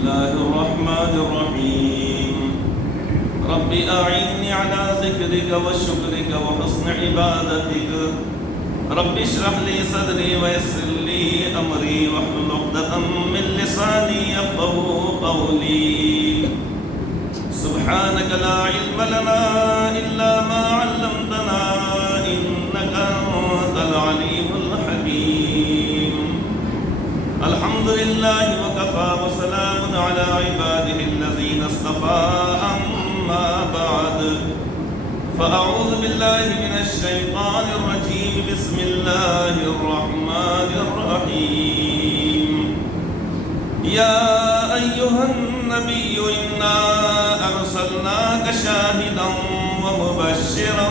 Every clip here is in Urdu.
الله الرحمن الرحيم رب أعني على ذكرك وشكرك وحسن عبادتك رب اشرح لي صدري ويسر لي أمري واحلل عقدة من لساني يفقهوا قولي سبحانك لا علم لنا إلا ما علمتنا إنك أنت العليم الحكيم الحمد لله وكفى وسلام على عباده الذين اصطفى أما بعد فأعوذ بالله من الشيطان الرجيم بسم الله الرحمن الرحيم يا أيها النبي إنا أرسلناك شاهدا ومبشرا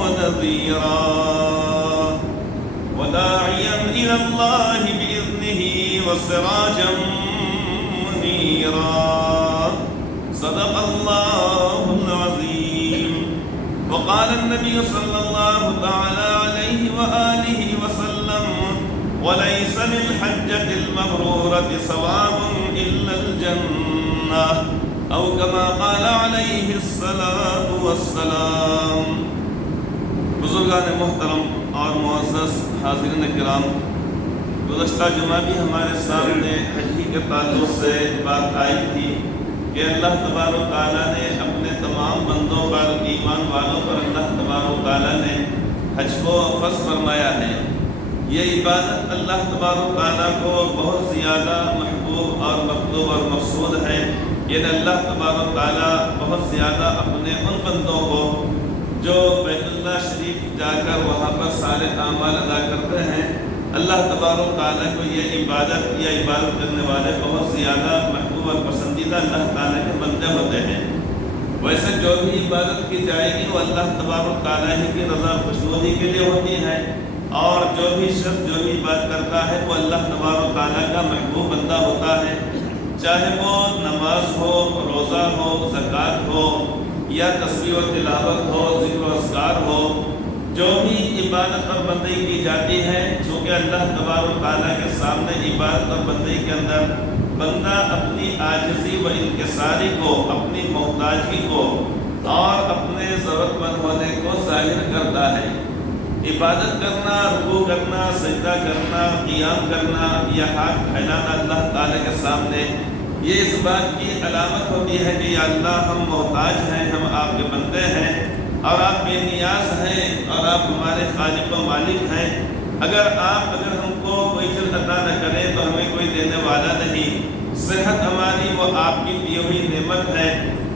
ونذيرا وداعيا إلى الله بإذنه وسراجا منيرا صدق الله العظيم وقال النبي صلى الله تعالى عليه وآله وسلم وليس للحجة المبرورة ثواب إلا الجنة أو كما قال عليه الصلاة والسلام بزرگان محترم اور معزز حاضرین کرام، گزشتہ جمعہ بھی ہمارے سامنے حج کے تعلق سے بات آئی تھی کہ اللہ تبارک و تعالیٰ نے اپنے تمام بندوں پر، ایمان والوں پر اللہ تبارک و تعالیٰ نے حج کو فرض فرمایا ہے۔ یہ عبادت اللہ تبارک و تعالیٰ کو بہت زیادہ محبوب اور مطلوب اور مقصود ہے، یعنی اللہ تبارک و تعالیٰ بہت زیادہ اپنے ان بندوں کو جو بیت اللہ شریف جا کر وہاں پر سارے اعمال ادا کرتے ہیں، اللہ تبارک و تعالیٰ کو یہ عبادت یا عبادت کرنے والے بہت زیادہ محبوب اور پسندیدہ اللہ تعالیٰ کے بندے ہوتے ہیں۔ ویسے جو بھی عبادت کی جائے گی وہ اللہ تبارک و تعالیٰ ہی کی رضا خوشنودی کے لیے ہوتی ہے، اور جو بھی شخص جو بھی عبادت کرتا ہے وہ اللہ تبارک و تعالیٰ کا محبوب بندہ ہوتا ہے، چاہے وہ نماز ہو، روزہ ہو، زکوٰۃ ہو یا تسبیح و تلاوت ہو، ذکر و اذکار ہو، جو بھی عبادت اور بندگی کی جاتی ہے، چونکہ اللہ تبارک و تعالیٰ کے سامنے عبادت اور بندگی کے اندر بندہ اپنی عاجزی و انکساری کو، اپنی محتاجی کو اور اپنے ضرورت مند ہونے کو ظاہر کرتا ہے۔ عبادت کرنا، رکوع کرنا، سجدہ کرنا، قیام کرنا یا ہاتھ پھیلانا اللہ تعالیٰ کے سامنے، یہ اس بات کی علامت ہوتی ہے کہ یا اللہ ہم محتاج ہیں، ہم آپ کے بندے ہیں اور آپ بے نیاز ہیں اور آپ ہمارے خالق و مالک ہیں۔ اگر ہم کو کوئی چیز عطا نہ کریں تو ہمیں کوئی دینے والا نہیں۔ صحت ہماری وہ آپ کی دی ہوئی نعمت ہے،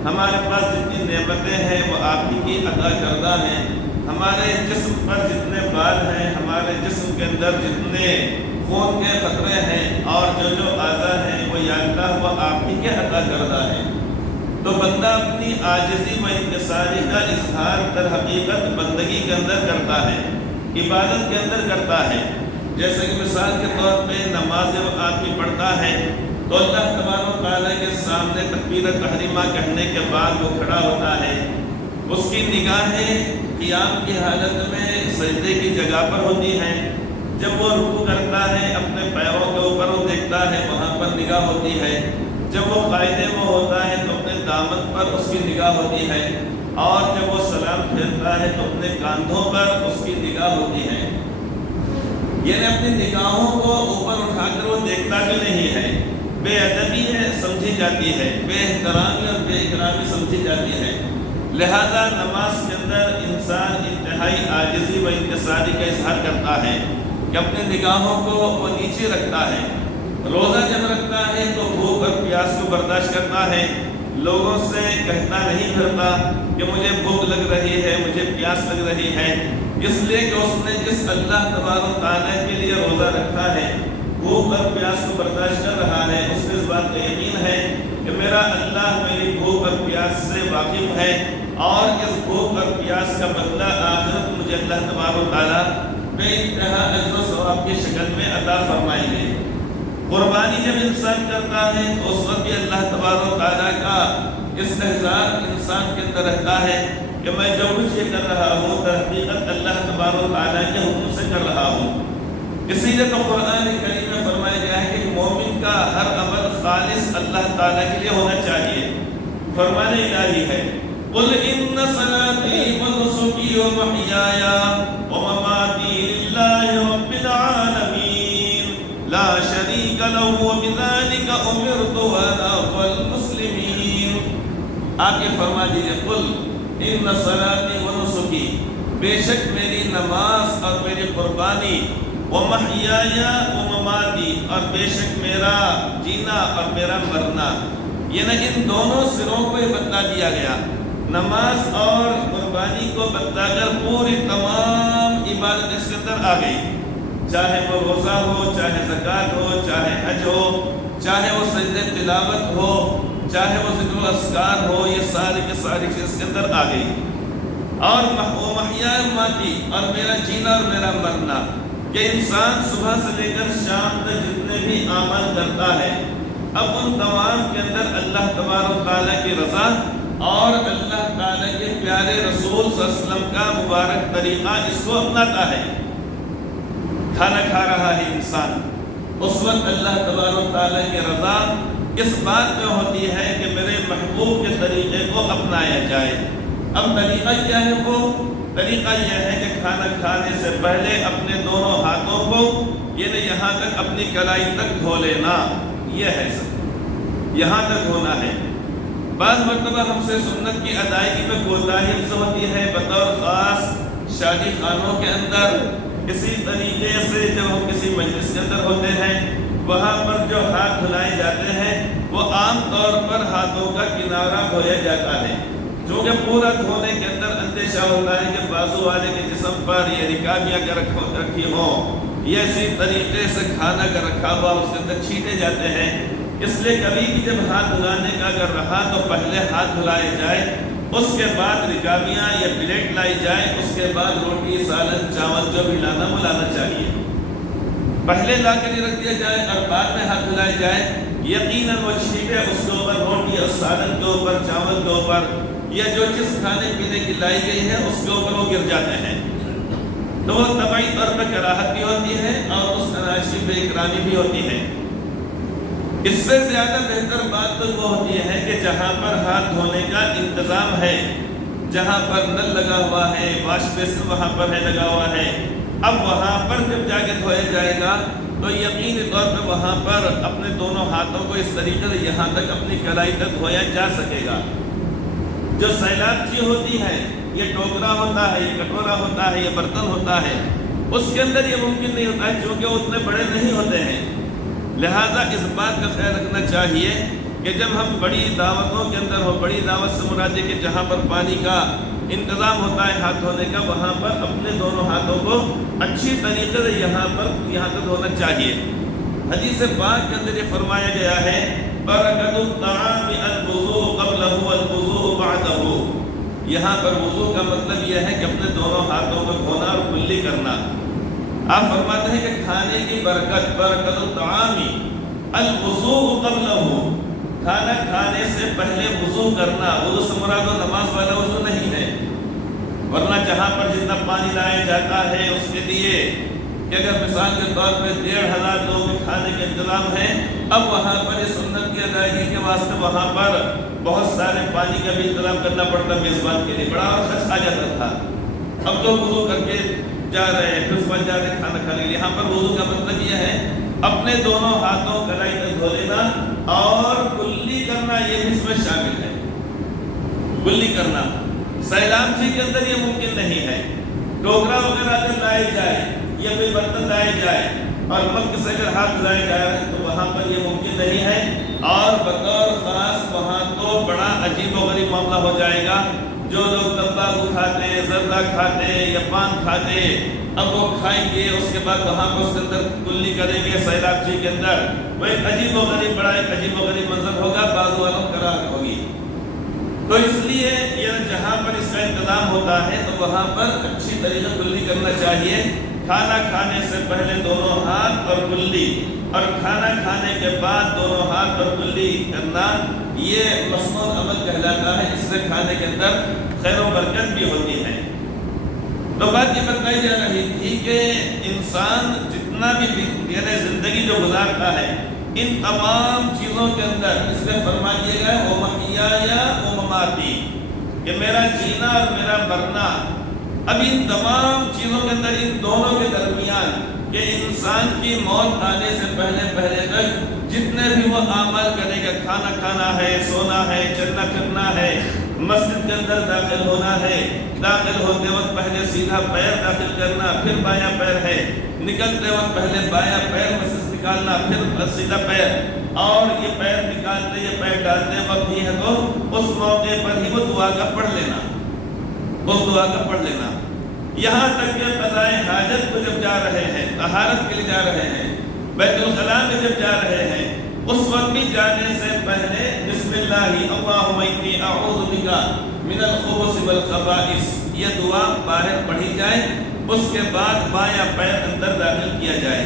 ہمارے پاس جتنی نعمتیں ہیں وہ آپ ہی کی عطا کردہ ہیں۔ ہمارے جسم پر جتنے بال ہیں، ہمارے جسم کے اندر جتنے خون کے قطرے ہیں اور جو اعضاء ہیں وہ یا اللہ وہ آپ ہی کے عطا کردہ ہیں۔ تو بندہ اپنی عاجزی و انکساری کا اظہار در حقیقت بندگی کے اندر کرتا ہے، عبادت کے اندر کرتا ہے۔ جیسے کہ مثال کے طور پہ نماز جب آدمی پڑھتا ہے تو اللہ تبارک و تعالیٰ کے سامنے تکبیر تحریمہ کہنے کے بعد وہ کھڑا ہوتا ہے، اس کی نگاہیں قیام کی حالت میں سجدے کی جگہ پر ہوتی ہیں۔ جب وہ رکوع کرتا ہے اپنے پیروں کے اوپر وہ دیکھتا ہے، وہاں پر نگاہ ہوتی ہے۔ جب وہ قائد وہ ہوتا ہے تو اپنے دامن پر اس کی نگاہ ہوتی ہے، اور جب وہ سلام پھیرتا ہے تو اپنے کاندھوں پر اس کی نگاہ ہوتی ہے۔ یعنی اپنی نگاہوں کو اوپر اٹھا کر وہ دیکھتا بھی نہیں ہے، بے ادبی ہے سمجھی جاتی ہے، بے احترامی اور بے اکرامی سمجھی جاتی ہے۔ لہذا نماز کے اندر انسان انتہائی عاجزی و انکساری کا اظہار کرتا ہے کہ اپنی نگاہوں کو وہ نیچے رکھتا ہے۔ روزہ جب رکھتا ہے تو بھوک اور پیاس کو برداشت کرتا ہے، لوگوں سے کہتا نہیں پھرتا کہ مجھے بھوک لگ رہی ہے، مجھے پیاس لگ رہی ہے، اس لیے کہ اس نے جس اللہ تبارک و تعالیٰ کے لیے روزہ رکھا ہے بھوک اور پیاس کو برداشت کر رہا ہے، اس کو اس بات کا یقین ہے کہ میرا اللہ میری بھوک اور پیاس سے واقف ہے، اور اس بھوک اور پیاس کا بدلہ آخرت مجھے اللہ تبارک و تعالیٰ بے انتہا اجر و ثواب کی شکل میں عطا فرمائیں گے۔ قربانی جب انسان کرتا ہے تو اس وقت بھی اللہ تبارک و تعالیٰ کا استحضار انسان کے اندر رہتا ہے کہ میں جو کچھ یہ کر رہا ہوں در حقیقت اللہ تبارک و تعالیٰ کے حکم سے کر رہا ہوں۔ اسی لیے تو قرآن کریم میں فرمایا گیا ہے کہ مومن کا ہر عمل خالص اللہ تعالیٰ کے لیے ہونا چاہیے۔ فرمان الہی ہے قل ان صلاتی ونسکی ومحیای ومماتی للہ رب العالمین لا شریک لہ وبذلک امرت وانا اول المسلمین۔ آپ یہ فرما دیجئے قل ان صلاتی ونسکی، بے شک میری نماز اور میری قربانی، ومحیای ومماتی، اور بے شک میرا جینا اور میرا مرنا، یعنی ان دونوں سروں کو یہ بتلا دیا گیا۔ نماز اور قربانی کو بتلا کر پوری تمام عبادت اس کے اندر آ گئی، چاہے وہ روزہ ہو، چاہے زکوٰۃ ہو، چاہے حج ہو، چاہے وہ سجدہ تلاوت ہو، چاہے وہ ذکر الاذکار ہو، یہ ساری کی ساری چیز اس کے اندر آ گئی۔ اور وہ محیای ومماتی، اور میرا جینا اور میرا مرنا، کہ انسان صبح سے لے کر شام تک جتنے بھی اعمال کرتا ہے، اب ان تمام کے اندر اللہ تبارک و تعالیٰ کی رضا اور اللہ تعالیٰ کے پیارے رسول صلی اللہ علیہ وسلم کا مبارک طریقہ اس کو اپناتا ہے۔ کھانا کھا رہا ہے انسان، اس وقت اللہ تبارک و تعالیٰ کی رضا اس بات میں ہوتی ہے کہ میرے محبوب کے طریقے کو اپنایا جائے۔ اب طریقہ کیا ہے؟ وہ طریقہ یہ ہے کہ کھانا کھانے سے پہلے اپنے دونوں ہاتھوں کو یعنی یہاں تک اپنی کلائی تک دھو لینا، یہ ہے سب، یہاں تک ہونا ہے۔ بعض مرتبہ ہم سے سنت کی ادائیگی میں کوتاہی سے ہوتی ہے، بطور خاص شادی خانوں کے اندر اسی طریقے سے جب ہم کسی مجلس کے اندر ہوتے ہیں، وہاں پر جو ہاتھ دھلائے جاتے ہیں وہ عام طور پر ہاتھوں کا کنارہ دھویا جاتا ہے، کیونکہ پورا دھونے کے اندر اندیشہ ہوتا ہے کہ بازو والے کے جسم پر یہ رکابیاں کا رکھی ہوں، یہ اسی طریقے سے کھانا کا رکھا ہوا اس کے اندر چھینٹے جاتے ہیں۔ اس لیے کبھی بھی جب ہاتھ دھلانے کا اگر رہا تو پہلے ہاتھ دھلائے جائے، اس کے بعد رکابیاں یا پلیٹ لائی جائے، اس کے بعد روٹی سالن چاول جو بھی لانا وہ لانا چاہیے، پہلے لا کر ہی رکھ دیا جائے اور بعد میں ہاتھ دھلائے جائے۔ یقیناً وہ چھینٹے اس کے اوپر روٹی اور سالن کے اوپر، چاول کے اوپر، یا جو چیز کھانے پینے کی لائی گئی ہے اس کے اوپر وہ گر جاتے ہیں، تو وہ طبعی طور پر کراہت بھی ہوتی ہے اور اس اناج کی بے اکرامی بھی ہوتی ہے۔ اس سے زیادہ بہتر بات تو وہ ہوتی ہے کہ جہاں پر ہاتھ دھونے کا انتظام ہے، جہاں پر نل لگا ہوا ہے، واش بیسن وہاں پر ہے لگا ہوا ہے، اب وہاں پر جب جا کے دھویا جائے گا تو یقینی طور پہ وہاں پر اپنے دونوں ہاتھوں کو اس طریقے سے یہاں تک اپنی کلائی تک دھویا جا سکے گا۔ جو سیلاب چیز ہوتی ہے، یہ ٹوکرا ہوتا ہے، یہ کٹورا ہوتا ہے، یہ برتن ہوتا ہے، اس کے اندر یہ ممکن نہیں ہوتا ہے کیونکہ وہ اتنے بڑے نہیں ہوتے ہیں۔ لہٰذا اس بات کا خیال رکھنا چاہیے کہ جب ہم بڑی دعوتوں کے اندر ہو، بڑی دعوت سے مراد ہے کہ جہاں پر پانی کا انتظام ہوتا ہے ہاتھ دھونے کا، وہاں پر اپنے دونوں ہاتھوں کو اچھی طریقے سے یہاں تک دھونا چاہیے۔ حدیث پاک کے اندر یہ فرمایا گیا ہے برکت الطعام الوضوء قبلہ والوضوء بعدہ، یہاں پر وضو کا مطلب یہ ہے کہ اپنے دونوں ہاتھوں کو دھونا اور کلی کرنا۔ آپ فرماتے ہیں کہ کھانے کی برکت الطعام الوضوء قبلہ، کھانا کھانے سے پہلے وضو کرنا۔ وضو سے مراد نماز والا وضو نہیں ہے، ورنہ جہاں پر جتنا پانی لایا جاتا ہے اس کے لیے کہ اگر مثال کے طور پہ 1500 لوگوں کے کھانے کے انتظام ہے، اب وہاں پر اس سنت کی ادائیگی کے واسطے وہاں پر بہت سارے پانی کا بھی انتظام کرنا پڑتا میزبان کے لیے، بڑا اور خرچ آ جاتا تھا۔ اب تو وضو کر کے جا رہے ہیں، پھر اس بعد جا رہے ہیں کھانا کھانے کے لیے۔ یہاں پر وضو کا مطلب یہ ہے اپنے دونوں ہاتھوں کلائی تک دھو لینا اور کلی کرنا، یہ بھی اس میں شامل ہے۔ کلی کرنا سیلاب جی کے اندر یہ ممکن نہیں ہے، ٹوکرا وغیرہ اگر لائے جائے یا کوئی برتن لائے جائے اور ملک سے اگر ہاتھ دھلائے جا رہے ہیں تو وہاں پر یہ ممکن نہیں ہے، اور بطور خاص وہاں تو بڑا عجیب و غریب معاملہ ہو جائے گا۔ جو لوگ تمباکو کھاتے، زردہ کھاتے یا پان کھاتے، اب وہ کھائیں گے، اس کے بعد وہاں پر اس کے اندر کلی کریں گے سیلاب جی کے اندر، وہ ایک عجیب و غریب بڑا ایک عجیب و غریب منظر ہوگا، بازو والوں کراہت ہوگی۔ تو اس لیے جہاں پر اس کا انتظام ہوتا ہے تو وہاں پر اچھی طریقے کلی کرنا چاہیے۔ کھانا کھانے سے پہلے دونوں ہاتھ اور کلی، اور کھانا کھانے کے بعد دونوں ہاتھ اور کلی کرنا، یہ مسنون عمل کہلاتا ہے۔ اس سے کھانے کے اندر خیر و برکت بھی ہوتی ہے۔ تو بات یہ بتائی جا رہی تھی کہ انسان جتنا بھی یعنی زندگی جو گزارتا ہے، ان تمام چیزوں کے اندر اس نے فرما دیا گیا وہ محیایا و مماتی کہ میرا جینا اور میرا مرنا، اب ان تمام چیزوں کے اندر ان دونوں کے درمیان کہ انسان کی موت آنے سے پہلے تک جتنے بھی وہ اعمال کرے گا، کھانا کھانا ہے، سونا ہے، چلنا پھرنا ہے، مسجد کے اندر داخل ہونا ہے، داخل ہوتے وقت پہلے سیدھا پیر داخل کرنا، پھر بایاں پیر ہے، نکلتے وقت پہلے بایاں پیر میں سے نکالنا، پھر سیدھا پیر، اور یہ پیر نکالتے یہ پیر ڈالتے وقت ہی ہے تو اس موقع پر ہی وہ دعا کا پڑھ لینا، اس دعا کا پڑھ لینا، یہاں تک کہ قضائے حاجت کو جب جا رہے ہیں، طہارت کے لیے جا رہے ہیں، بیت الخلاء میں جب جا رہے ہیں، اس وقت بھی جانے سے پہلے بسم اللہ اللہم انی اعوذ بک من الخبث والخبائث یہ دعا باہر پڑھی جائے، اس کے بعد بایاں پیر اندر داخل کیا جائے،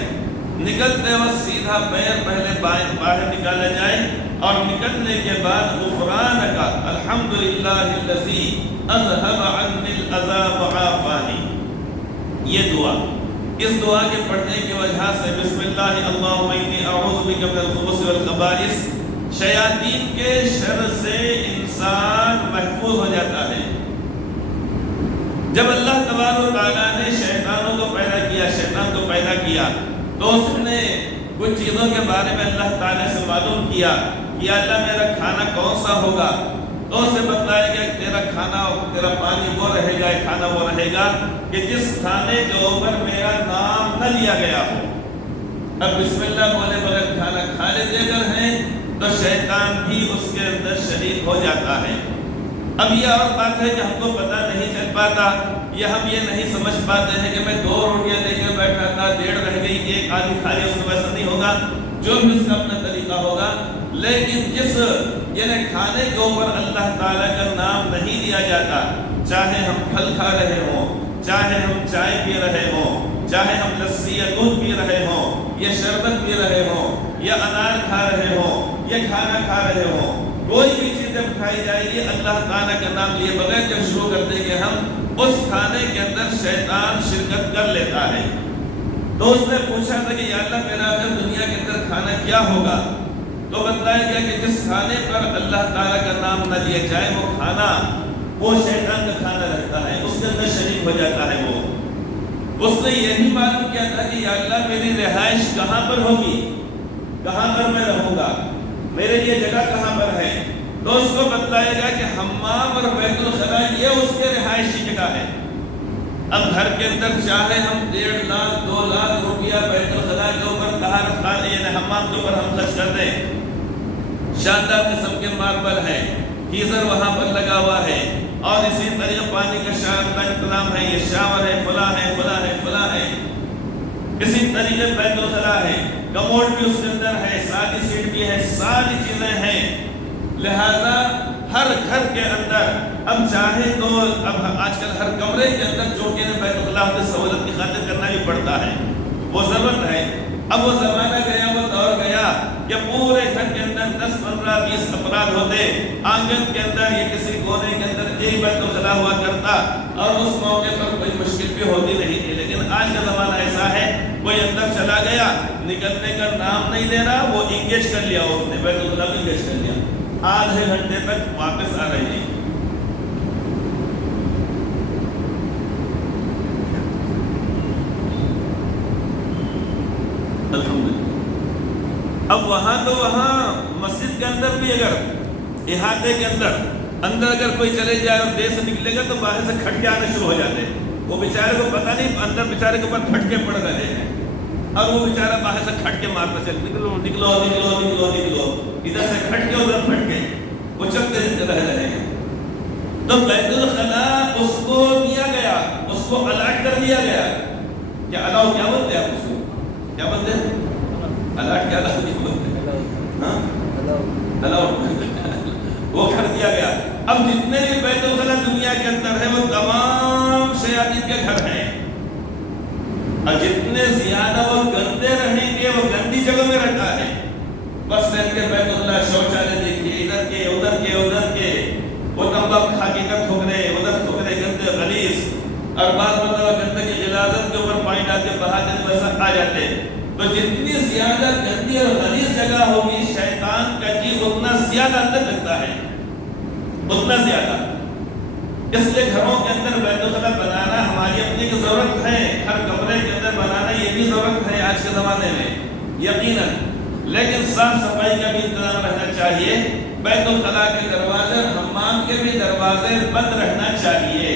نکلتے وقت سیدھا پیر پہلے باہر نکالا جائے، اور نکلنے کے بعد غفرانک الحمدللہ الذی اذهب عنی الاذى وعافانی، یہ دعا اس دعا کے پڑھنے کی وجہ سے بسم اللہ اللہم انی اعوذ بک من الخبث والخبائث شیاطین کے شر سے انسان محفوظ ہو جاتا ہے۔ جب اللہ تبارک و تعالیٰ نے شیطانوں کو پیدا کیا، شیطان کو پیدا کیا، تو اس نے کچھ چیزوں کے بارے میں اللہ تعالیٰ سے معلوم کیا کہ اللہ میرا کھانا کون سا ہوگا، تو اسے بتلایا گیا کہ تیرا کھانا تیرا پانی وہ رہے گا، کھانا وہ رہے گا کہ جس کھانے کے اوپر میرا نام نہ لیا گیا ہو۔ اب بسم اللہ بولے بغیر کھانا کھا لیتے اگر ہیں تو شیطان بھی اس کے اندر شریک ہو جاتا ہے۔ اب یہ اور بات ہے کہ ہم کو پتہ نہیں چل پاتا، یا ہم یہ نہیں سمجھ پاتے ہیں کہ میں 2 روٹیاں لے کر بیٹھا تھا، 1.5 رہ گئی، ایک آدھی کھا لی، اس میں ویسا نہیں ہوگا، جو بھی اس کا اپنا طریقہ ہوگا، لیکن جس یعنی کھانے کے اوپر اللہ تعالیٰ کا نام نہیں لیا جاتا، چاہے ہم پھل کھا رہے ہوں، چاہے ہم چائے پی رہے ہوں، چاہے ہم لسی یا دودھ پی رہے ہوں، یا شربت پی رہے ہوں، یا انار کھا رہے ہوں، یا کھانا کھا رہے ہوں، کوئی بھی چیز جب کھائی جائے گی اللہ تعالیٰ کا نام لیے بغیر جب شروع کر دیں گے ہم، اس کھانے کے اندر شیطان شرکت کر لیتا ہے۔ تو اس نے پوچھا تھا کہ یا اللہ میرا اگر دنیا کے اندر کھانا کیا ہوگا، تو بتلایا گیا کہ جس کھانے پر اللہ تعالیٰ کا نام نہ لیا جائے وہ کھانا وہ شیطان کا کھانا رہتا ہے، اس کے اندر شریک ہو جاتا ہے۔ وہ اس نے یہ بھی معلوم کیا تھا کہ یا اللہ میری رہائش کہاں پر ہوگی، کہاں پر میں رہوں گا، میرے لیے جگہ کہاں پر ہے، تو اس کو بتلایا گیا کہ حمام اور بیت الخلاء یہ اس کے رہائشی جگہ ہے۔ اب گھر کے اندر چاہے ہم 1.5 لاکھ 2 لاکھ روپیہ بیت الخلاء کے اوپر طہارت خانے یعنی حمام کے اوپر ہم خرچ کر دیں، شاندار قسم کے ماربل ہے، گیزر وہاں پر لگا ہوا ہے، اور اسی طریقے پانی کا شاندار انتظام ہے، یہ شاور ہے، فلاں ہے، فلاں ہے، فلاں ہے، اسی طریقے بیت الخلاء ہے، کموڈ بھی اس کے اندر ہے، ساری سیٹ بھی ہے، ساری چیزیں ہیں، لہذا ہر گھر کے اندر اب چاہے تو اب آج کل ہر کمرے کے اندر جو کہ بیت الخلاء کی سہولت کی خاطر کرنا بھی پڑتا ہے، وہ ضرورت ہے۔ اب وہ زمانہ گیا، وہ دور گیا کہ پورے گھر کے اندر 10 15 20 افراد ہوتے، آنگن کے اندر یا کسی کونے کے اندر ایک بیت الخلاء ہوا کرتا، اور اس موقع پر کوئی مشکل بھی ہوتی نہیں تھی۔ لیکن آج کا زمانہ ایسا ہے، کوئی اندر چلا گیا، نکلنے کا نام نہیں لے رہا، وہ انگیج کر لیا، اس نے بیت الخلاء انگیج کر لیا، آدھے گھنٹے تک واپس آ رہے ہیں۔ اب وہاں تو وہاں مسجد کے اندر بھی اگر احاطے کے اندر اگر کوئی چلے جائے اور دیر سے نکلے گا تو باہر سے کھٹکے آنے شروع ہو جاتے ہیں، وہ بیچارے کو پتہ نہیں اندر بیچارے کے اوپر کھٹکے پڑ رہے ہیں، اور وہ بیچارہ باہر سے کھٹکے مارتا چل نکلو نکلو نکلو نکلو نکلو، ادھر سے کھٹکے ادھر پھٹکے، وہ چلتے رہ رہے ہیں۔ تو بیت الخلاء اس کو دیا گیا، اس کو الاٹ کر دیا گیا، کیا الاؤ کیا بولتے ہیں آپ اس کو، کیا بولتے ہیں الاٹ، کیا الاؤ نہیں بولتے ہیں، ہاں الاؤ وہ کر دیا گیا۔ اب جتنے بھی بیت الخلاء دنیا کے اندر ہے وہ تمام شیاطین کے گھر ہیں، اور جتنے زیادہ وہ گندے رہیں گے وہ گندی جگہ میں رہتا ہے، بس رہ کے بیت الخلاء شوچالے دیکھیے، ادھر کے ادھر کے ادھر کے، وہ تمباکو کھا کے ادھر تھوک رہے ادھر تھوک رہے، گندے غلیظ، اور بعض مطلب گندے کی غلاظت کے اوپر پانی ڈال کے بہا دیتے ویسا آ جاتے۔ تو جتنی زیادہ گندی اور غلیظ جگہ ہوگی شیطان کا جی اتنا زیادہ اندر لگتا ہے، اتنا زیادہ۔ اس لیے گھروں کے اندر بیت الخلا بنانا ہماری اپنی کی ضرورت ہے، ہر کمرے کے اندر بنانا یہ بھی ضرورت ہے آج کے زمانے میں یقیناً، لیکن صاف صفائی کا بھی انتظام رہنا چاہیے۔ بیت الخلا کے دروازے، حمام کے بھی دروازے بند رہنا چاہیے،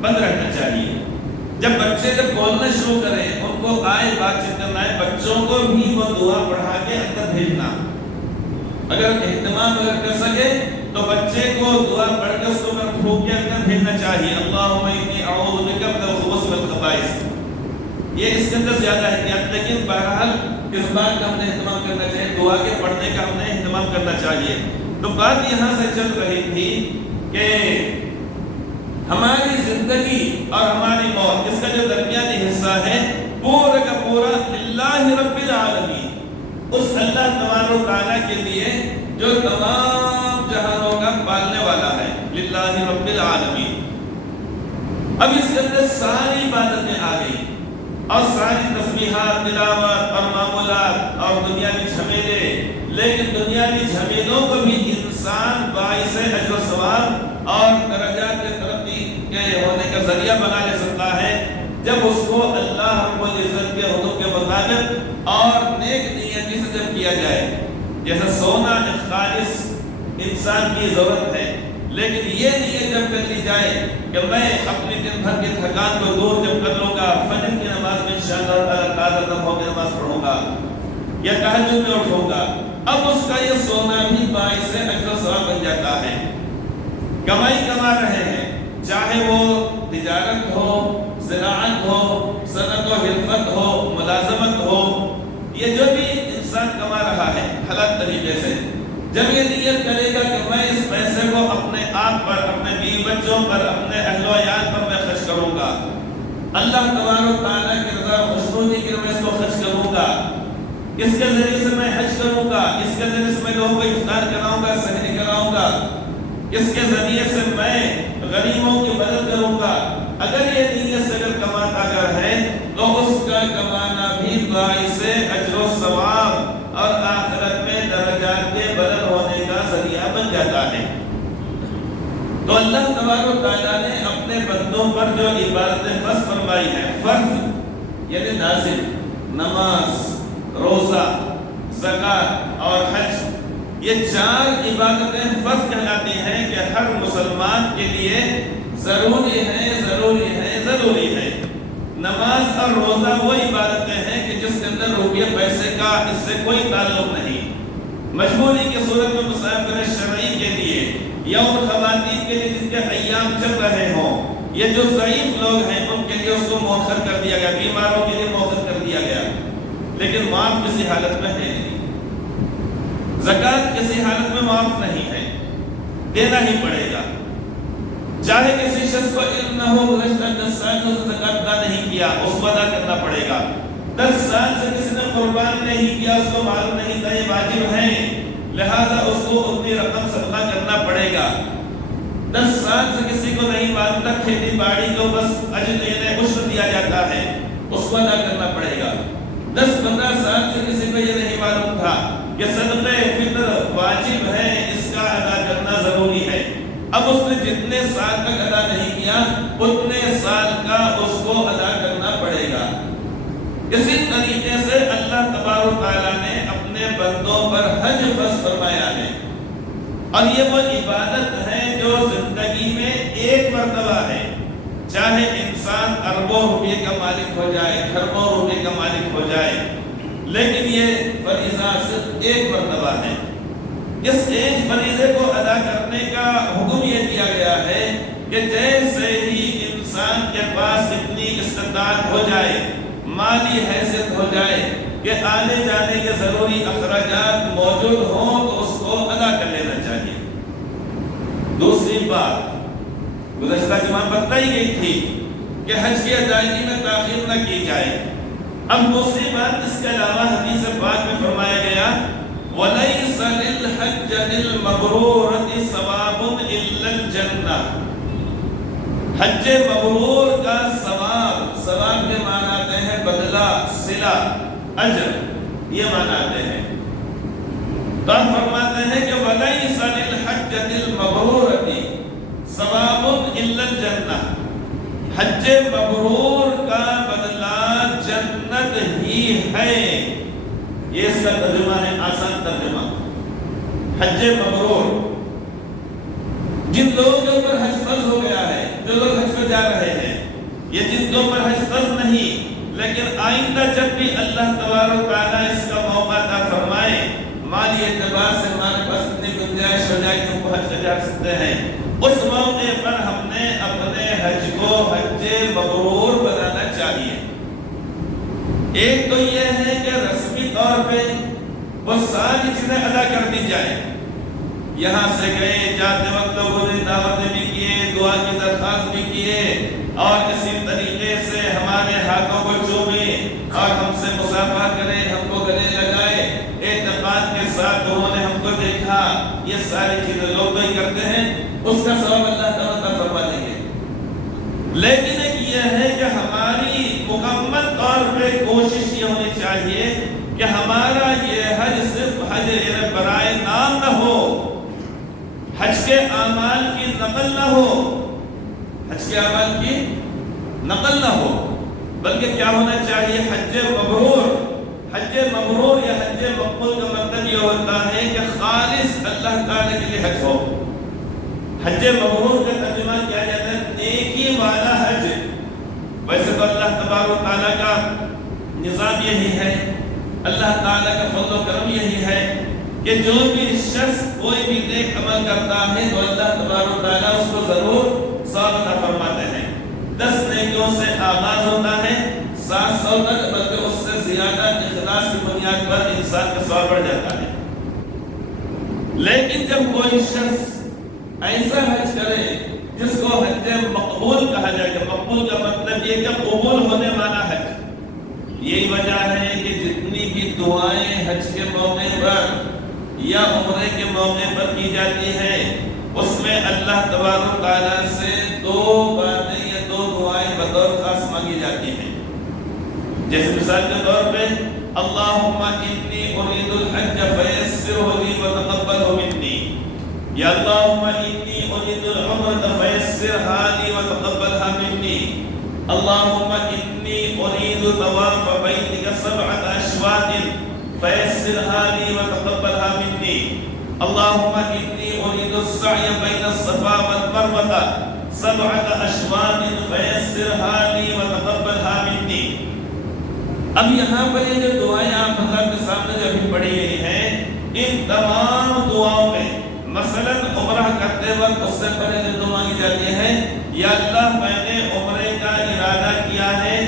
بند رہنا چاہیے۔ جب بچے بولنا شروع کریں، ان کو آئے بات چیت کرنا ہے، بچوں کو بھی وہ دعا پڑھا کے اندر بھیجنا۔ اگر اہتمام کر سکے تو بچے کو دعا پڑھ کے اس کو پھونک کے اندر بھیجنا چاہیے۔ اللہم انی اعوذ بک من الخبث والخبائث۔ یہ اس کے اندر زیادہ احتیاط، لیکن بہرحال اس بات کا ہم نے اہتمام کرنا چاہیے، دعا کے پڑھنے کا ہم نے اہتمام کرنا چاہیے۔ تو بات یہاں سے چل رہی تھی کہ ہماری زندگی اور ہماری موت، اس کا جو درمیانی حصہ ہے پورا کا پورا للہ رب العالمین، اس اللہ تبارک و تعالیٰ کے لیے جو تمام جہانوں کا پالنے والا ہے، للہ رب العالمین۔ اب اس کے اندر ساری عبادتیں آ گئی اور ساری تسبیحات، تلاوت اور معمولات اور دنیاوی جھمیلے، لیکن دنیاوی جھمیلوں کو بھی انسان باعث اجر و ثواب اور درجات ترقی کے ہونے کا ذریعہ بنا لے سکتا ہے جب اس کو اللہ رب العزت کے حکم کے مطابق اور نیک نیتی سے جب کیا جائے۔ جیسا سونا خالص انسان کی ضرورت ہے، لیکن یہ نیت جب کر لی جائے کہ میں اپنے دن بھر کی تھکان کو دور جب کر لوں گا، فجر کی نماز میں انشاءاللہ تعالیٰ تازہ دم ہو کے نماز پڑھوں گا یا تہجد میں اٹھوں گا، اب اس کا یہ سونا بھی باعث اجر و ثواب بن جاتا ہے۔ کمائی کما رہے ہیں، چاہے وہ تجارت ہو، زراعت ہو، صنعت و حرفت ہو، ملازمت ہو، یہ جو بھی انسان کما رہا ہے حلال طریقے سے، جب یہ نیت کرے گا کہ میں اس پیسے کو اپنے آپ پر، اپنے بیوی بچوں پر، اپنے اہل و عیال پر میں خرچ کروں گا، اللہ تبارک و تعالیٰ کی رضا خوشنودی کے لیے میں اس کو خرچ کروں گا، اس کے ذریعے سے میں حج کروں گا، اس کے ذریعے سے میں لوگوں کو افطار کراؤں گا، سحری کراؤں گا، اس کے ذریعے سے میں غریبوں کی مدد کروں گا، اگر یہ نیت سے اگر کماتا اگر ہے تو اس کا کمانا بھی باعث اجر و ثواب اور آخرت میں درجات کے بلند ہونے کا ذریعہ بن جاتا ہے۔ تو اللہ تبارک و تعالیٰ نے اپنے بندوں پر جو عبادتیں فرض فرمائی ہیں، فرض یعنی نازل، نماز، روزہ، زکوٰۃ اور حج، یہ چار عبادتیں فرض کہلاتی ہیں کہ ہر مسلمان کے لیے ضروری ہے، ضروری ہے، ضروری ہے۔ نماز اور روزہ وہ عبادتیں ہیں کہ جس کے اندر روپیے پیسے کا اس سے کوئی تعلق نہیں، مجبوری کی صورت میں مسافر شرعی کے لیے یا ان خواتین کے لیے جن کے ایام چل رہے ہوں، یہ جو ضعیف لوگ ہیں ان کے لیے اس کو مؤخر کر دیا گیا، بیماروں کے لیے مؤخر کر دیا گیا، لیکن معاف کسی حالت میں ہے نہیں۔ زکوٰۃ کسی حالت میں معاف نہیں ہے، دینا ہی پڑے گا، چاہے کسی شخص کو علم نہ ہو، گزشتہ 10 سال سے زکوٰۃ ادا نہیں کیا، اس کو ادا کرنا پڑے گا۔ 10 سال سے کسی نے قربان نہیں کیا، اس کو معلوم نہیں تھا یہ واجب ہے، لہذا اس کو اتنی رقم صدقہ کرنا پڑے گا۔ 10 سال سے کسی کو نہیں معلوم تھا کھیتی باڑی کو بس عشر دیا جاتا ہے، اس کو ادا کرنا پڑے گا۔ 10-15 سال سے کسی کو یہ نہیں معلوم تھا کہ صدقہ فطر واجب ہے، اس کا ادا کرنا ضروری ہے، اب اس نے جتنے سال تک ادا نہیں کیا اتنے سال کا اس کو ادا کرنا پڑے گا۔ اسی طریقے سے اللہ تبارک و تعالیٰ نے اپنے بندوں پر حج فرض فرمایا ہے، اور یہ وہ عبادت ہے جو زندگی میں ایک مرتبہ ہے، چاہے انسان اربوں روپے کا مالک ہو جائے، کھربوں روپے کا مالک ہو جائے، لیکن یہ فریضہ صرف ایک مرتبہ ہے۔ اس ایک فریضے کو ادا کرنے کا حکم یہ دیا گیا ہے کہ جیسے ہی انسان کے پاس اتنی استطاعت ہو جائے، مالی حیثیت ہو جائے کہ آنے جانے کے ضروری اخراجات موجود ہوں تو اس کو ادا کر لینا چاہیے۔ دوسری بات گزشتہ جمعہ بتائی گئی تھی کہ حج کی ادائیگی میں تاخیر نہ کی جائے۔ اب دوسری بات اس کے علاوہ حدیث پاک میں فرمایا گیا وَلَيْسَ لِلْحَجَّةِ الْمَبْرُورَةِ ثَوَابٌ إِلَّا الْجَنَّةِ، حج مبرور کا ثواب، ثواب کے معنی آتے ہیں بدلہ، صلہ، اجر، یہ معنی آتے ہیں۔ تو آپ فرماتے ہیں کہ وَلَيْسَ لِلْحَجَّةِ الْمَبْرُورَةِ ثَوَابٌ إِلَّا الْجَنَّةِ، حج مبرور کا بدلہ جنت ہی ہے۔ یہ اس کا ترجمہ ہے، آسان ترجمہ۔ حج مبرور، جن لوگوں کے اوپر حج فرض ہو گیا ہے، جو لوگ حج پہ جا رہے ہیں، یہ جن کے اوپر حج فرض نہیں لیکن آئندہ جب بھی اللہ تبارک و تعالیٰ اس کا موقع عطا فرمائے، مالی اعتبار سے ہمارے پاس اتنی گنجائش ہو جائے کہ ہم کو حج پہ جا سکتے ہیں، اس موقع پر ہم نے اپنے حج کو حج مبرور بنانا چاہیے۔ ایک تو یہ ہے کہ رسمی طور پہ وہ ساری چیزیں ادا کر دی جائیں، یہاں سے گئے، جاتے وقت لوگوں نے دعوتیں بھی کیے، دعا کی درخواست بھی کیے، اور اسی طریقے سے ہمارے ہاتھوں کو چومے اور ہم سے مصافحہ کرے، ہم کو گلے لگائے، اعتقاد کے ساتھ انہوں نے ہم کو دیکھا، یہ ساری چیزیں لوگ تو ہی کرتے ہیں، اس کا ثواب اللہ تعالیٰ فرما دیں گے۔ لیکن ایک یہ ہے کہ ہماری مکمل طور پہ کوشش یہ ہونی چاہیے کہ ہمارا یہ حج صرف حج برائے نام نہ ہو، حج کے اعمال کی نقل نہ ہو، حج کے اعمال کی نقل نہ ہو، بلکہ کیا ہونا چاہیے؟ حج مبرور۔ حج مبرور یا حج مقبول کا مطلب یہ ہوتا ہے کہ خالص اللہ تعالیٰ کے لیے حج ہو۔ حج مبرور کا ترجمہ کیا جاتا ہے نیکی والا حج۔ ویسے تو اللہ تبارک و تعالیٰ کا نظام یہی ہے، اللہ تعالیٰ کا فضل و کرم یہی ہے کہ جو بھی شخص کوئی بھی نیک عمل کرتا ہے تو اللہ تبارک و تعالیٰ اس کو ضرور ثواب عطا فرماتے ہیں۔ 10 نیکیوں سے آغاز ہوتا ہے، 700 تک، بلکہ اس سے زیادہ اخلاص کی بنیاد پر انسان کا ثواب بڑھ جاتا ہے۔ لیکن جب کوئی شخص ایسا حج کرے جس کو حج مقبول کہا جائے، کہ مقبول کا مطلب یہ کہ قبول ہونے والا حج، یہی وجہ ہے کہ جتنی بھی دعائیں حج کے موقع پر یا عمرے کے موقع پر کی جاتی ہے، اس میں اللہ تبارک و تعالیٰ سے 2 باتیں یا 2 دعائیں بطور خاص مانگی جاتی ہیں۔ جیسے مثال کے طور پہ اللہم انی ارید الحج فیسرہ لی وتقبلہ منی، یا اللہم انی ارید العمرہ فیسرہا لی وتقبلہا منی، اللہم انی ارید طواف بیتک 7 اشواط فیسرہا لی وتقبلہا منی، اللہم انی ارید السعی بین الصفا والمروہ 7 اشواط فیسرہا لی وتقبلہا منی۔ اب یہاں پر یہ جو دعائیں آپ حضرات کے سامنے جو ابھی پڑھی گئی ہیں، ان تمام دعاؤں میں مثلا عمرہ کرتے وقت اس سے پہلے جو دعا مانگی جاتی ہے، یا اللہ میں نے عمرے کا ارادہ کیا ہے،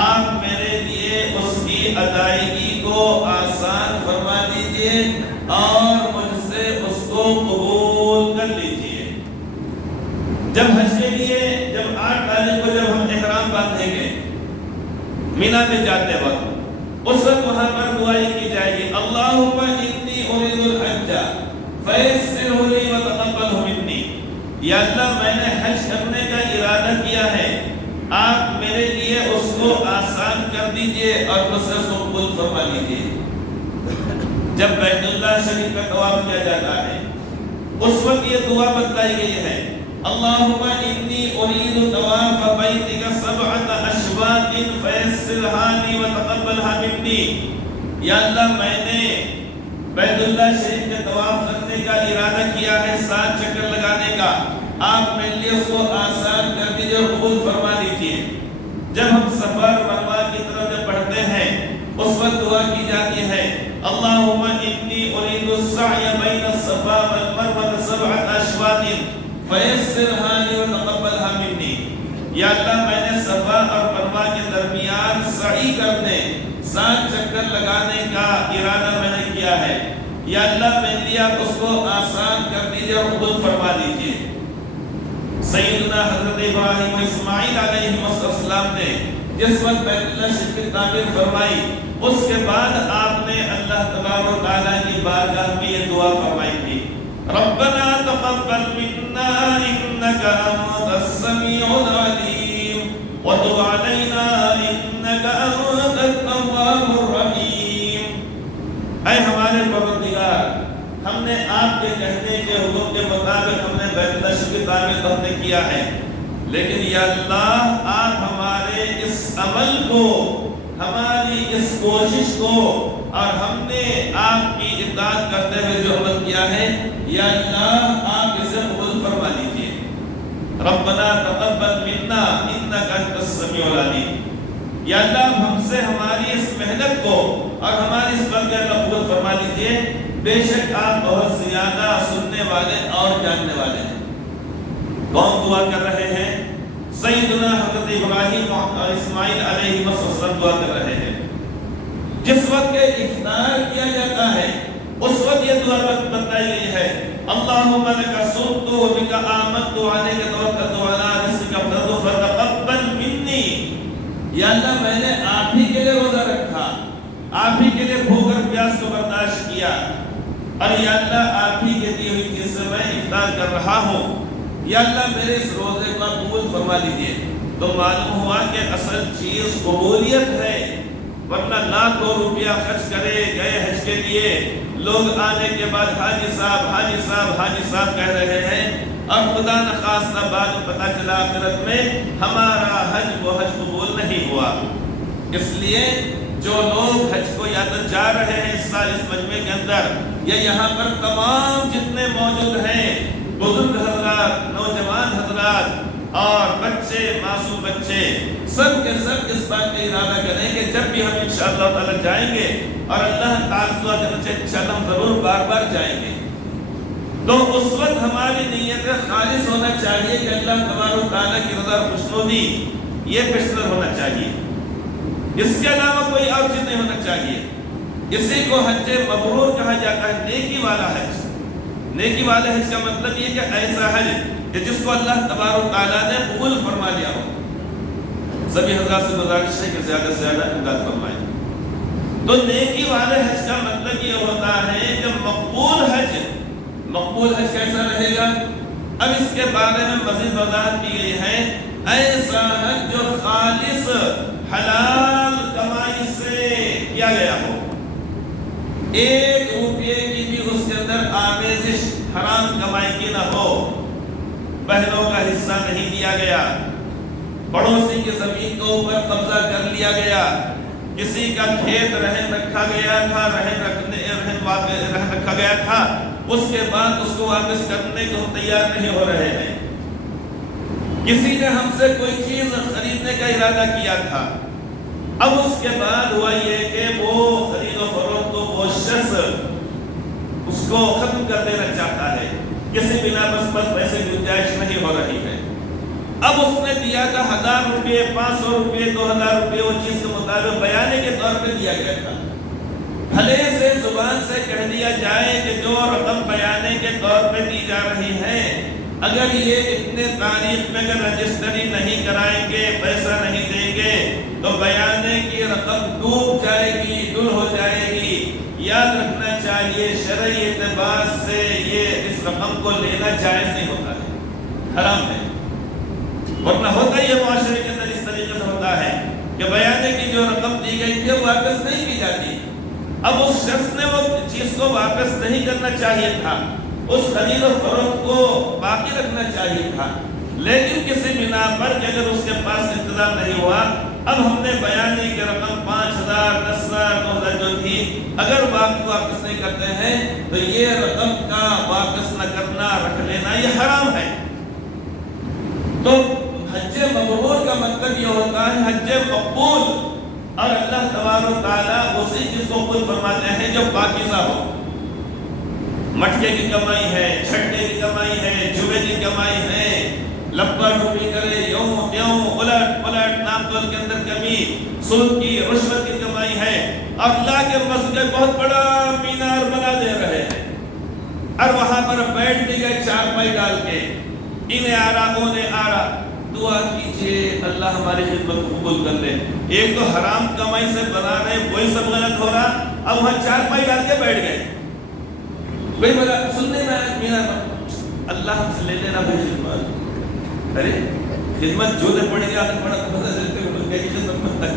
آپ میرے لیے اس کی ادائیگی کو آسان فرما دیجئے اور مجھ سے اس کو قبول کر لیجئے۔ جب حج کے لیے جب 8 تاریخ کو جب ہم احرام باندھیں گے مینا میں جاتے وقت، اس وقت وہاں پر دعائیں کی جائے گی، اللہم انی ارید الحج فیسرہ لی وتقبلہ منی، یا اللہ میں نے حج کرنے کا ارادہ کیا ہے، آپ میرے لیے اس کو آسان کر دیجئے اور مجھ سے اس کو قبول فرما لیجئے۔ جب بیت اللہ شریف کا طواف کیا جاتا ہے اس وقت یہ دعا بتلائی گئی ہے، اللہم انی ارید طواف بیتک 7 اشواط فیسرہا لی وتقبلہا منی، یا اللہ میں نے بیت اللہ شریف کے طواف کرنے کا ارادہ کیا ہے، 7 چکر لگانے کا، آپ میرے لیے اس کو آسان کر دیجئے اور قبول فرما لیجئے۔ جب ہم صفا اور مروہ کی طرف جب بڑھتے ہیں اس وقت دعا کی جاتی ہے، اللہم انی ارید السعی بین الصفا والمروہ 7 اشواط فیسرہا لی وتقبلہا منی، یا اللہ میں نے صفا اور مروہ کے درمیان سعی کرنے 7 چکر لگانے کا ارادہ میں نے کیا ہے، یا اللہ میرے لیے آپ اس کو آسان کر دیجئے اور قبول فرما دیجئے۔ سیدنا حضرت ابراہیم و اسماعیل علیہ السلام نے جس وقت بیت اللہ شریف کی تعمیر فرمائی، اس کے بعد آپ نے اللہ تبارک و تعالیٰ کی بارگاہ میں یہ دعا فرمائی تھی، ربنا تقبل منا انك انت السميع العليم وتب علينا انك انت التواب الرحيم۔ مطابق ہم نے بیت اللہ شریف کی تعمیر تو ہم نے کیا ہے، لیکن یا اللہ آپ ہمارے اس عمل کو، ہماری اس کوشش کو، اور ہم نے آپ کی اطاعت کرتے ہوئے جو عمل کیا ہے، یا اللہ آپ اسے قبول فرما لیجیے۔ ربنا تقبل منا انک انت السمیع العلیم۔ یا اللہ ہم سے ہماری اس محنت کو اور ہماری اس برکت کو قبول فرما لیجیے، بے شک آپ بہت زیادہ سننے والے اور جاننے والے ہیں۔ کون دعا کر رہے ہیں؟ سیدنا حضرت ابراہیم اور اسماعیل علیہ السلام دعا کر رہے ہیں۔ جس وقت کے افطار کیا جاتا ہے اس وقت یہ دعا بتائی گئی ہے، اللہم لک صمت وبک آمنت وعلیک توکلت وعلی رزقک اقترضت فتقبل منی۔ یا اللہ میں نے آپ ہی کے لیے روزہ رکھا، آپ ہی کے لیے بھوک اور پیاس کو برداشت کیا، اور یا اللہ آپ ہی کے دی ہوئی چیز سے میں افطار کر رہا ہوں، یا اللہ میرے اس روزے کو قبول فرما لیجیے۔ تو معلوم ہوا کہ اصل چیز قبولیت ہے، ورنہ لاکھوں روپیہ خرچ کرے گئے حج کے لیے، لوگ آنے کے بعد حاجی صاحب حاجی صاحب حاجی صاحب کہہ رہے ہیں، اور خدا نخواستہ بعد میں پتہ چلا آخرت میں ہمارا حج وہ حج قبول نہیں ہوا۔ اس لیے جو لوگ حج کو یا تو جا رہے ہیں اس سال اس مجمع کے اندر، یا یہاں پر تمام جتنے موجود ہیں بزرگ حضرات، نوجوان حضرات اور بچے، معصوم بچے، سب کے سب اس بات کا ارادہ کریں کہ جب بھی ہم انشاءاللہ تعالی جائیں گے، اور اللہ تعالیٰ دعا کرنا چاہیے انشاءاللہ ہم ضرور بار بار جائیں گے، تو اس وقت ہماری نیت خالص ہونا چاہیے کہ اللہ تبارک و تعالیٰ کی رضا خوشنودی یہ پیشتر ہونا چاہیے، اس کے علاوہ کوئی اور چیز نہیں ہونا چاہیے۔ اسی کو حج مبرور کہا جاتا ہے، نیکی والا حج۔ نیکی والے حج کا مطلب یہ کہ ایسا حج کہ جس کو اللہ تبارک و تعالیٰ نے قبول فرما لیا ہو۔ سبھی حضرات سے گزارش ہے کہ زیادہ سے زیادہ امداد فرمائیں۔ تو نیکی والے حج کا مطلب یہ ہوتا ہے کہ مقبول حج۔ مقبول حج کیسا رہے گا؟ اب اس کے بارے میں مزید وضاحت کی گئی ہے، ایسا حج جو خالص حلال کمائی سے کیا گیا ہو، ایک روپے کی بھی اس کے اندر آمیزش حرام کمائی کی نہ ہو، بہنوں کا حصہ نہیں دیا گیا، پڑوسی کی زمین کو اوپر قبضہ کر لیا گیا، کسی کا کھیت رہن رکھا گیا تھا، رہن رکھا گیا تھا، اس کے بعد اس کو واپس کرنے کو ہم تیار نہیں ہو رہے ہیں۔ کسی نے ہم سے کوئی چیز خریدنے کا ارادہ کیا تھا، اب اس کے بعد ہوا یہ کہ وہ خرید و فروخت کو وہ شخص اس کو ختم کر دینا چاہتا ہے، کسی بنا بس پیسے کی گنجائش نہیں ہو رہی ہے۔ اب اس نے دیا تھا 1000 روپے، 500 روپے، 2000 روپے، وہ چیز کے مطابق بیانے کے طور پہ دیا گیا تھا۔ بھلے سے زبان سے کہہ دیا جائے کہ جو رقم بیانے کے طور پہ دی جا رہی ہے، اگر یہ اتنے تاریخ میں اگر رجسٹری نہیں کرائیں گے، پیسہ نہیں دیں گے، تو بیانے کی رقم ڈوب جائے گی، ڈل ہو جائے گی۔ یاد رکھنا چاہیے شرعی اعتبار سے یہ اس رقم کو لینا جائز نہیں ہوتا ہے، حرام ہے، ورنہ ہوتا یہ معاشرے کے اندر اس طریقے سے ہوتا ہے کہ بیانے کی جو رقم دی گئی تھی وہ واپس نہیں کی جاتی۔ اب اس شخص نے وہ چیز کو واپس نہیں کرنا چاہیے تھا، اس خرید و فروخت کو باقی رکھنا چاہیے تھا، لیکن کسی بنا پر کہ اگر اس کے پاس انتظام نہیں ہوا، اب ہم نے بیانی کی رقم 5000، 10000، 2000 جو تھی، اگر واپس نہیں کرتے ہیں تو یہ رقم کا واپس نہ کرنا، رکھ لینا یہ حرام ہے۔ تو حج مبرور کا مطلب یہ ہوتا ہے حج مقبول، اور اللہ تبارک و تعالیٰ اسی چیز کو قبول فرماتے ہیں جو پاکیزہ ہو۔ مٹکے کی کمائی ہے، چھٹے کی کمائی ہے، جوے کی کمائی ہے، لپا ڈوبی کرے، یوں تیوں، الٹ پلٹ، نام تول کے اندر کمی، سود کی، رشوت کی کمائی ہے، اور اللہ کے مسجد بہت بڑا مینار بنا دے رہے ہیں، اور وہاں پر بیٹھ بھی گئے چارپائی ڈال کے، انہیں آ رہا انہیں آ رہا۔ دعا کیجئے اللہ ہماری خدمت کو قبول کر لے۔ ایک تو حرام کمائی سے بنا رہے، وہی سب غلط ہو رہا، اب وہاں چارپائی ڈال کے بیٹھ گئے، کوئی بولا سننے میں مینار، اللہ ہم سے لے لینا بھائی خدمت، ارے خدمت جو دے پڑ گیا پڑا تو پتہ چلتے ہوئے میری خدمت میں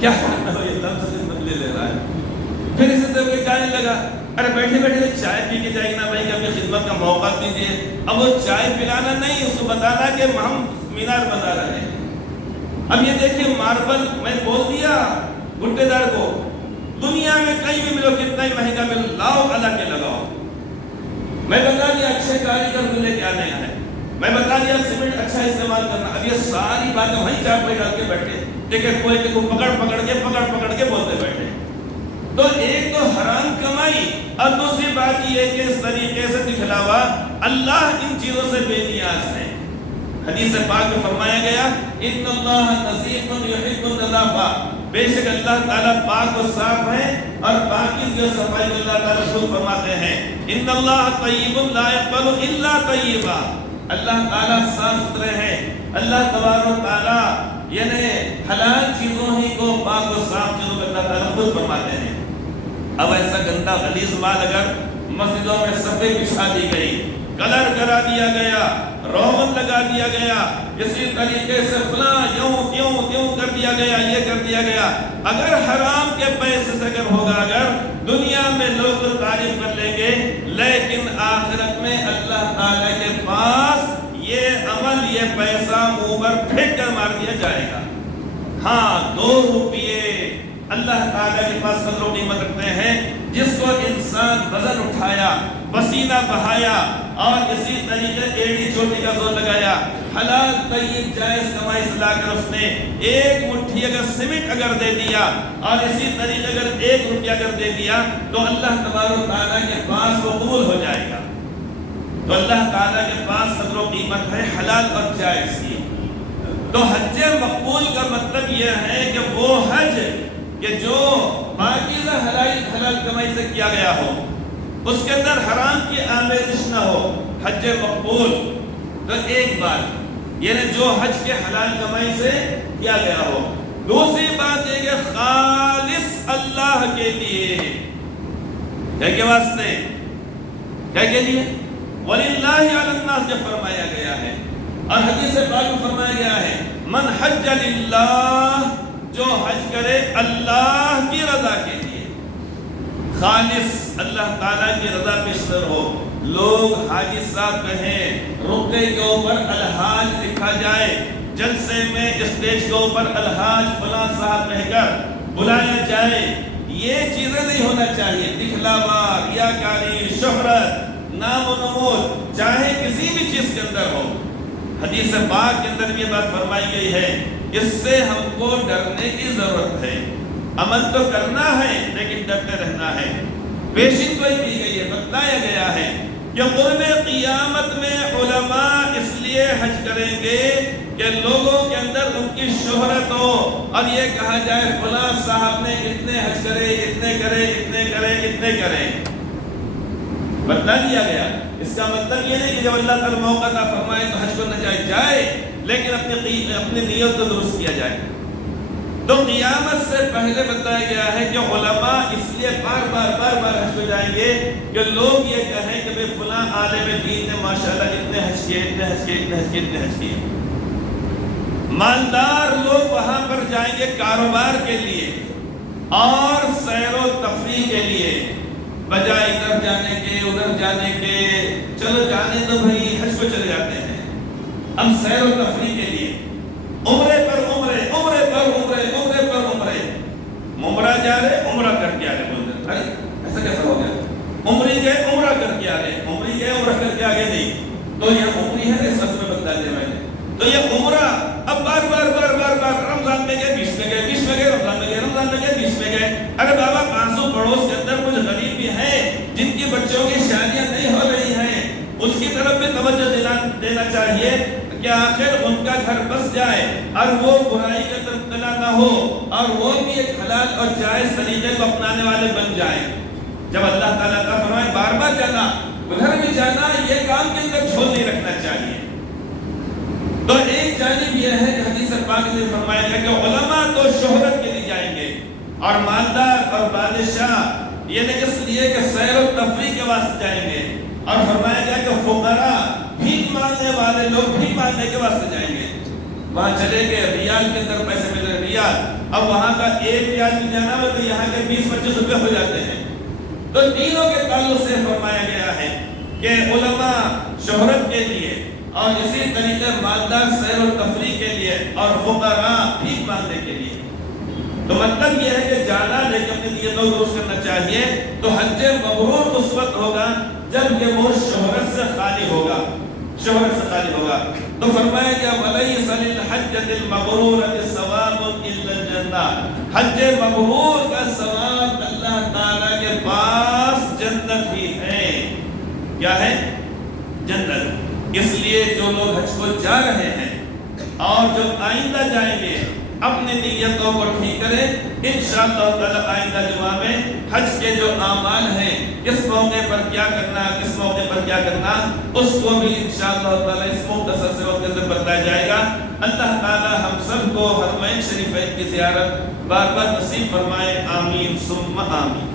کیا کرنا ہو، اللہ ہم سے خدمت لے لے رہا ہے۔ پھر اسے تو کوئی کہنے لگا ارے بیٹھے بیٹھے چائے پی کے جائے گی نا بھائی کہ اپنی خدمت کا موقع دیجیے. اب وہ چائے پلانا نہیں، اس کو بتانا کہ ہم مینار بنا رہے ہیں. اب یہ دیکھیں ماربل میں بول دیا گھٹے دار کو دنیا میں کہیں بھی ملو کتنا ہی مہنگا مل لاؤ اللہ کے لگاؤ. میں بتا دیا اچھے کاریگر ملے کے آنے ہیں، میں بتا دیا سیمنٹ اچھا استعمال کرنا. اب یہ ساری باتیں وہیں چار پہ ڈال کے بیٹھے لیکن کوئی کو پکڑ پکڑ کے بولتے بیٹھے. تو ایک تو حرام کمائی اور دوسری بات یہ کہ اس طریقے سے دکھلاوا. اللہ ان چیزوں سے بے نیاز ہے. حدیث پاک میں فرمایا گیا ان اللہ نظیف یحب النظافہ، بے شک اللہ تعالیٰ پاک و صاف ہے اور پاکیزگی اور صفائی کو اللہ تعالیٰ خود فرماتے ہیں. ان اللہ طیب لا یقبل الا طیبا، اللہ تعالیٰ صاف ستھرے ہیں. اللہ تبارک و تعالیٰ یعنی حلال چیزوں ہی کو پاک و صاف چیزوں کو اللہ تعالیٰ خود فرماتے ہیں. اب ایسا گندا غلیظ مال اگر مسجدوں میں صفیں بچھا دی گئی، کلر کرا دیا گیا، روغن لگا دیا گیا، اسی طریقے سے فلاں یوں کر دیا گیا، یہ کر دیا گیا، اگر حرام کے پیسے سے اگر ہوگا، اگر دنیا میں لوگ تو تعریف کر لیں گے لیکن آخرت میں اللہ تعالیٰ کے پاس یہ عمل یہ پیسہ منہ پر پھینک کر مار دیا جائے گا. ہاں 2 روپیے اللہ تعالیٰ کے پاس قدر و قیمت رکھتے ہیں. جس کو انسان وزن اٹھایا، پسینہ بہایا اور اسی طریقے ایڑی چوٹی کا زور لگایا، حلال طیب جائز کمائی سے لا کر اس نے ایک مٹھی اگر سیمنٹ اگر دے دیا اور اسی طریقے اگر 1 روپیہ اگر دے دیا تو اللہ تبارک و تعالیٰ کے پاس وہ قبول ہو جائے گا. تو اللہ تعالیٰ کے پاس قدر و قیمت ہے حلال اور جائز کی. تو حج مقبول کا مطلب یہ ہے کہ وہ حج کہ جو پاکیزہ حلال کمائی سے کیا گیا ہو، اس کے اندر حرام کی آمیزش نہ ہو، حج مقبول. تو ایک بات یعنی جو حج کے حلال کمائی سے کیا گیا ہو. دوسری بات یہ کہ خالص اللہ کے لیے، کیا کے واسطے، کیا کے لیے، وَلِلَّهِ عَلَى النَّاسِ جب فرمایا گیا ہے. اور حدیث پاک میں فرمایا گیا ہے من حج للہ، جو حج کرے اللہ کی رضا کے لیے، خالص اللہ تعالیٰ کی رضا پیشتر ہو. لوگ حاجی صاحب کہیں، رقعے کے اوپر الحاج لکھا جائے، جلسے میں اسٹیج کے اوپر الحاج فلاں صاحب کہہ کر بلایا جائے، یہ چیزیں نہیں ہونا چاہیے. دکھلاوا، ریاکاری، شہرت، نام و نمود چاہے کسی بھی چیز کے اندر ہو. حدیث پاک کے اندر یہ بات فرمائی گئی ہے، اس سے ہم کو ڈرنے کی ضرورت ہے. عمل تو کرنا ہے لیکن ڈرتے رہنا ہے. پیشن گوئی کی گئی ہے، بتلایا گیا ہے کہ قرب قیامت میں علماء اس لیے حج کریں گے کہ لوگوں کے اندر ان کی شہرت ہو اور یہ کہا جائے فلاں صاحب نے اتنے حج کرے، اتنے کرے، اتنے کرے، اتنے کرے. بتلا دیا گیا. اس کا مطلب یہ نہیں کہ جب اللہ تعالی موقع عطا فرمائے تو حج کرنا جائے لیکن اپنی نیت کو درست کیا جائے. تو قیامت سے پہلے بتایا گیا ہے کہ علماء اس لیے بار بار حج پہ جائیں گے کہ لوگ یہ کہیں کہ بھئی فلاں عالم دین نے ماشاءاللہ اتنے حج کیے، اتنے حج کیے، اتنے حج کیے، اتنے حج کیے. مالدار لوگ وہاں پر جائیں گے کاروبار کے لیے اور سیر و تفریح کے لیے، بجائے ادھر جانے کے ادھر جانے کے. چلو جانے تو بھائی حج کو چلے جاتے ہیں، اب سیر و تفریح کے لیے عمرے پر عمرے، عمرے پر عمرے، عمرے پر عمرے. عمرہ جا رہے عمرہ کر کے آ رہے. بولتے ارے ایسا کیسا ہو گیا؟ عمری گئے عمرہ کر کے آ رہے، عمری گئے عمرہ کر کے آگے نہیں. تو یہ عمری ہے اس میں بتا دیا میں نے. تو یہ عمرہ اب بار رمضان میں گئے، بیچ میں گئے، بیچ میں گئے، رمضان میں گئے، رمضان میں گئے، بیچ میں گئے. ارے بابا 500 پڑوس کے اندر کچھ غریب بھی ہیں جن کی بچوں کی شادیاں نہیں ہو رہی ہیں، اس کی طرف بھی توجہ دینا چاہیے کہ آخر ان کا گھر بس جائے اور وہ برائی کے اندر مبتلا نہ ہو اور وہ بھی ایک حلال اور جائز طریقے کو اپنانے والے بن جائیں. جب اللہ تعالیٰ کا فرمائے بار بار جانا، ادھر بھی جانا، یہ کام کے اندر جھول نہیں رکھنا چاہیے. تو ایک جانب یہ ہے کہ حدیث پاک نے فرمایا ہے کہ علماء تو شہرت کے لیے جائیں گے اور مالدار اور بادشاہ یعنی اس لیے کہ سیر و تفریح کے واسطے جائیں گے. اور فرمایا گیا کہ فقراء بھیک مانگنے والے لوگ بھیک مانگنے کے واسطے جائیں گے. وہاں چلے گئے، ریال کے اندر پیسے مل رہے ریال، اب وہاں کا 1 ریال بھی جانا ہو تو یہاں کے 20-25 روپے ہو جاتے ہیں. تو تینوں کے تعلق سے فرمایا گیا ہے کہ علماء شہرت کے لیے اور اسی طریقے مالدار سیر و تفریح کے لیے اور فقراء بھیک مانگنے کے لیے. تو مطلب یہ ہے کہ جانا لیکن اپنی نیتوں کو درست کرنا چاہیے. تو حج مبرور اس وقت ہوگا جب کہ وہ شہرت سے خالی ہوگا، شہرت سے خالی ہوگا. تو فرمایا گیا وَلَيْسَ لِلْحَجَّةِ الْمَبْرُورَةِ ثَوَابٌ إِلَّا الْجَنَّةُ، حج مبرور کا ثواب اللہ تعالیٰ کے پاس جنت ہی ہے. کیا ہے؟ جنت. اس لیے جو لوگ حج کو جا رہے ہیں اور جو آئندہ جائیں گے اپنی نیتوں کو ٹھیک کریں. انشاءاللہ تعالی آئندہ جمعہ میں حج کے جو اعمال ہیں، کس موقع پر کیا کرنا، کس موقع پر کیا کرنا، اس کو بھی انشاءاللہ تعالی اس مختصر سے وقت اندر بتایا جائے گا. اللہ تعالی ہم سب کو حرمین شریفین کی زیارت بار بار نصیب فرمائے. آمین ثم آمین.